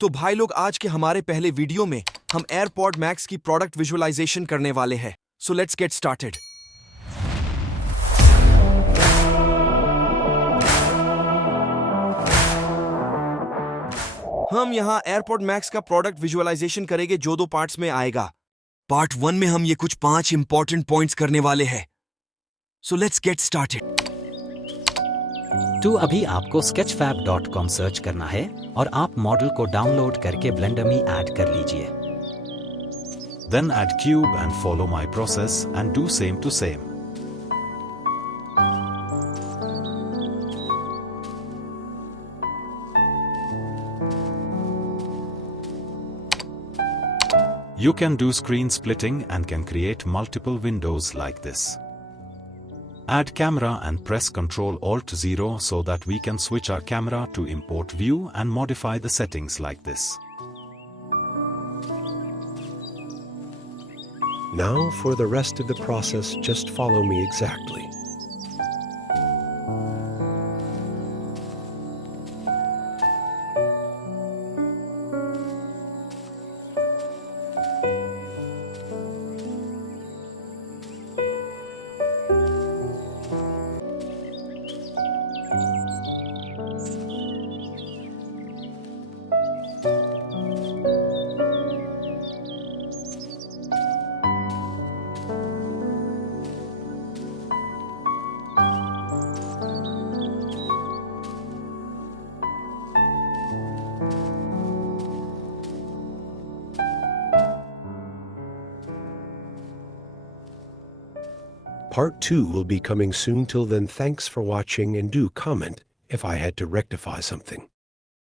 तो भाई लोग, आज के हमारे पहले वीडियो में हम एयरपॉड मैक्स की प्रोडक्ट विजुअलाइजेशन करने वाले हैं। So let's get started. हम यहाँ एयरपॉड मैक्स का प्रोडक्ट विजुअलाइजेशन करेंगे जो दो पार्ट्स में आएगा। पार्ट 1 में हम ये कुछ 5 इंपॉर्टेंट पॉइंट्स करने वाले हैं। So let's get started. तो अभी आपको sketchfab.com सर्च करना है और आप मॉडल को डाउनलोड करके ब्लेंडर में ऐड कर लीजिए। Then add cube and follow my process and do same to same. You can do screen splitting and can create multiple windows like this. Add camera and press Ctrl Alt 0 so that we can switch our camera to import view and modify the settings like this. Now for the rest of the process, just follow me exactly. Part 2 will be coming soon. Till then, thanks for watching and do comment if I had to rectify something.